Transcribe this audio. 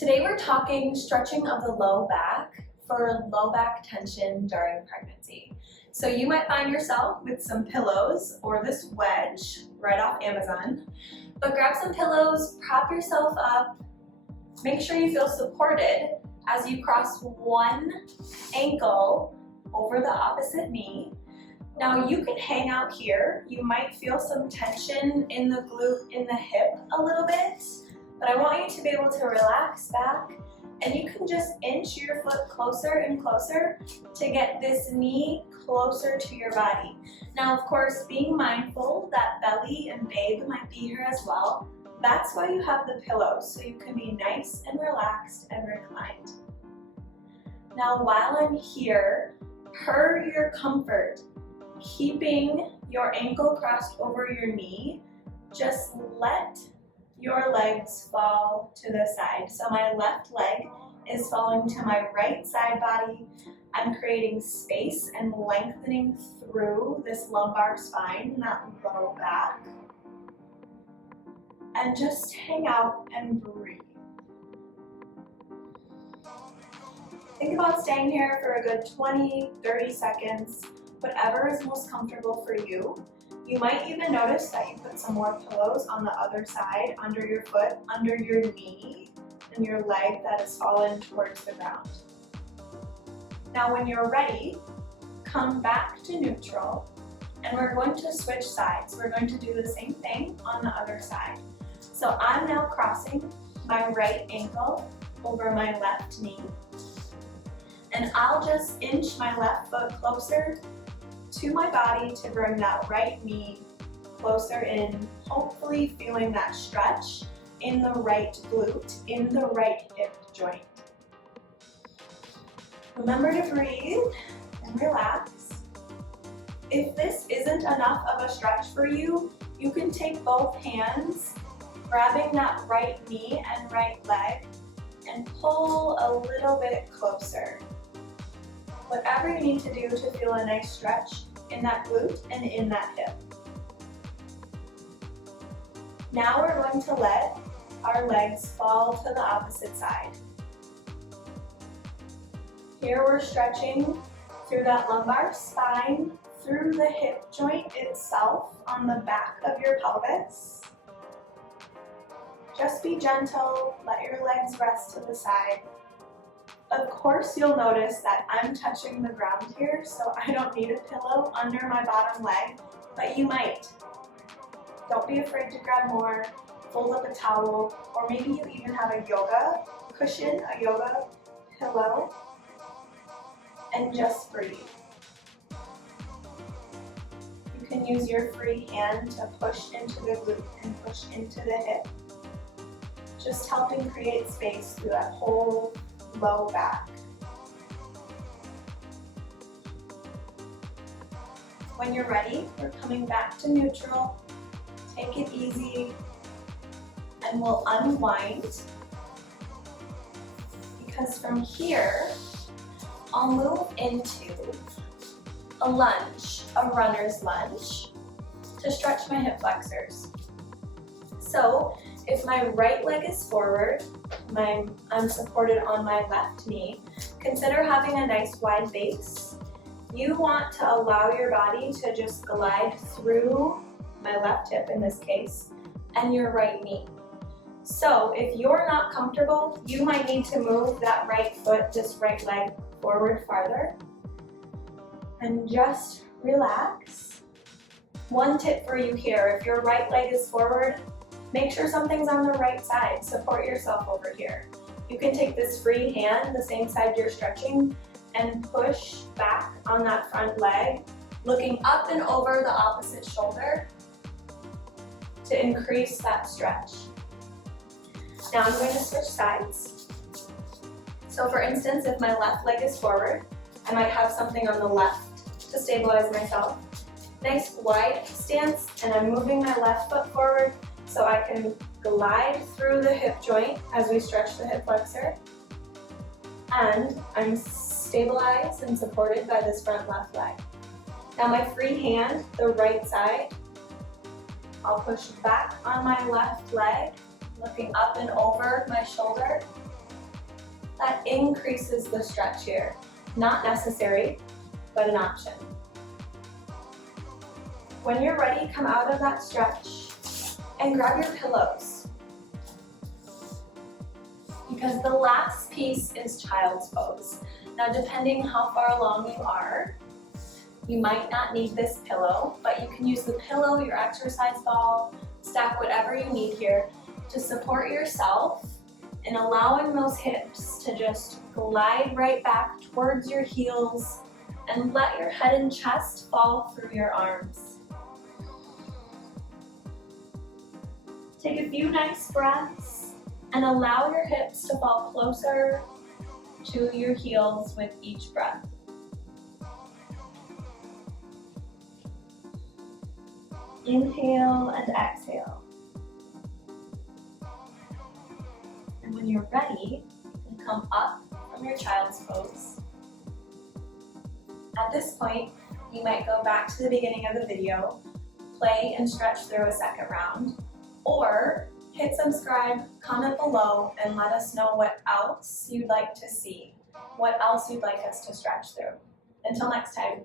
Today we're talking stretching of the low back for low back tension during pregnancy. So you might find yourself with some pillows or this wedge right off Amazon, but grab some pillows, prop yourself up, make sure you feel supported as you cross one ankle over the opposite knee. Now you can hang out here. You might feel some tension in the glute, in the hip a little bit, but I want you to be able to relax back, and you can just inch your foot closer and closer to get this knee closer to your body. Now, of course, being mindful that belly and babe might be here as well. That's why you have the pillows, so you can be nice and relaxed and reclined. Now, while I'm here, per your comfort, keeping your ankle crossed over your knee, just let your legs fall to the side. So my left leg is falling to my right side body. I'm creating space and lengthening through this lumbar spine, that low back. And just hang out and breathe. Think about staying here for a good 20, 30 seconds, whatever is most comfortable for you. You might even notice that you put some more pillows on the other side, under your foot, under your knee, and your leg that is fallen towards the ground. Now when you're ready, come back to neutral, and we're going to switch sides. We're going to do the same thing on the other side. So I'm now crossing my right ankle over my left knee, and I'll just inch my left foot closer to my body to bring that right knee closer in, hopefully feeling that stretch in the right glute, in the right hip joint. Remember to breathe and relax. If this isn't enough of a stretch for you, you can take both hands, grabbing that right knee and right leg, and pull a little bit closer. Whatever you need to do to feel a nice stretch in that glute and in that hip. Now we're going to let our legs fall to the opposite side. Here we're stretching through that lumbar spine, through the hip joint itself on the back of your pelvis. Just be gentle, let your legs rest to the side. Of course, you'll notice that I'm touching the ground here, so I don't need a pillow under my bottom leg, but you might. Don't be afraid to grab more, fold up a towel, or maybe you even have a yoga cushion, a yoga pillow, and just breathe. You can use your free hand to push into the glute and push into the hip, just helping create space through that whole low back. When you're ready, we're coming back to neutral. Take it easy, and we'll unwind, because from here, I'll move into a lunge, a runner's lunge, to stretch my hip flexors. So if my right leg is forward, I'm supported on my left knee, consider having a nice wide base. You want to allow your body to just glide through my left hip in this case, and your right knee. So if you're not comfortable, you might need to move that right foot, this right leg forward farther, and just relax. One tip for you here, if your right leg is forward, make sure something's on the right side. Support yourself over here. You can take this free hand, the same side you're stretching, and push back on that front leg, looking up and over the opposite shoulder to increase that stretch. Now I'm going to switch sides. So for instance, if my left leg is forward, I might have something on the left to stabilize myself. Nice wide stance, and I'm moving my left foot forward so I can glide through the hip joint as we stretch the hip flexor. And I'm stabilized and supported by this front left leg. Now my free hand, the right side, I'll push back on my left leg, looking up and over my shoulder, That increases the stretch here. Not necessary, but an option. When you're ready, come out of that stretch and grab your pillows. Because the last piece is child's pose. Now, depending how far along you are, you might not need this pillow, but you can use the pillow, your exercise ball, stack whatever you need here to support yourself and allowing those hips to just glide right back towards your heels and let your head and chest fall through your arms. Take a few nice breaths and allow your hips to fall closer to your heels with each breath. Inhale and exhale. And when you're ready, you can come up from your child's pose. At this point, you might go back to the beginning of the video, play and stretch through a second round, or hit subscribe, comment below, and let us know what else you'd like to see, what else you'd like us to stretch through. Until next time.